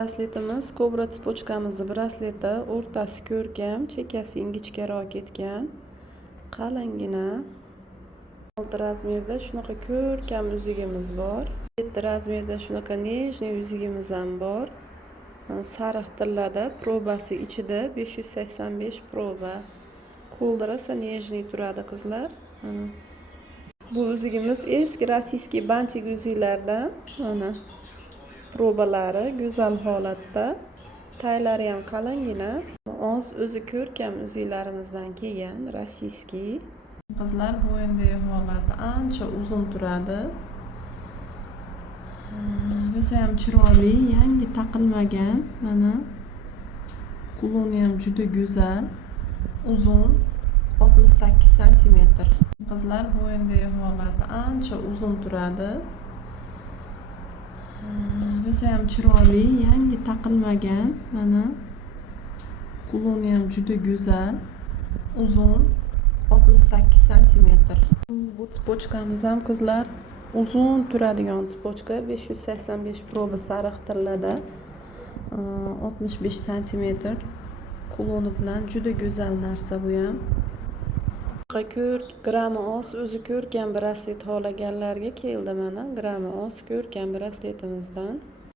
Brasletimiz Kobra tspochkamizni brasleti, o'rtasi ko'rkam, chekkasi ingichkaroq ketgan, qalingina 6 razmerda shunaqa ko'rkam uzugimiz bor. 7 razmerda shunaqa nejniy uzugimiz ham bor. Sariq tillada, probasi ichida 585 proba. Qo'ldirasa nejniy turadi qizlar. Bu uzugimiz eski rossiyskiy bantik uzuklardan. Mana probalari go'zal holatda, taylari ham qalingina, o'zi ko'rkam uzuklarimizdan kelgan rossiyskiy. Qizlar bo'yindagi holati ancha uzun turadi. Rosa ham chiroyli, yangi taqilmagan. Mana kuloni ham juda go'zal, uzun, 68 cm. Qizlar bo'yindagi holati ancha uzun turadi. Rosa ham chiroyli, yangi taqilmagan. Mana kuloni ham juda go'zal, uzun, 68 cm. Bu tspochkamiz ham qizlar uzun turadigan tspochka, 585 proba sariq tillada, 65 cm. Kuloni bilan juda go'zal narsa bu ham. Grammi oz o'zi ko'rkam braslet xohlaganlarga keldi. Mana grammi oz ko'rkam brasletimizdan.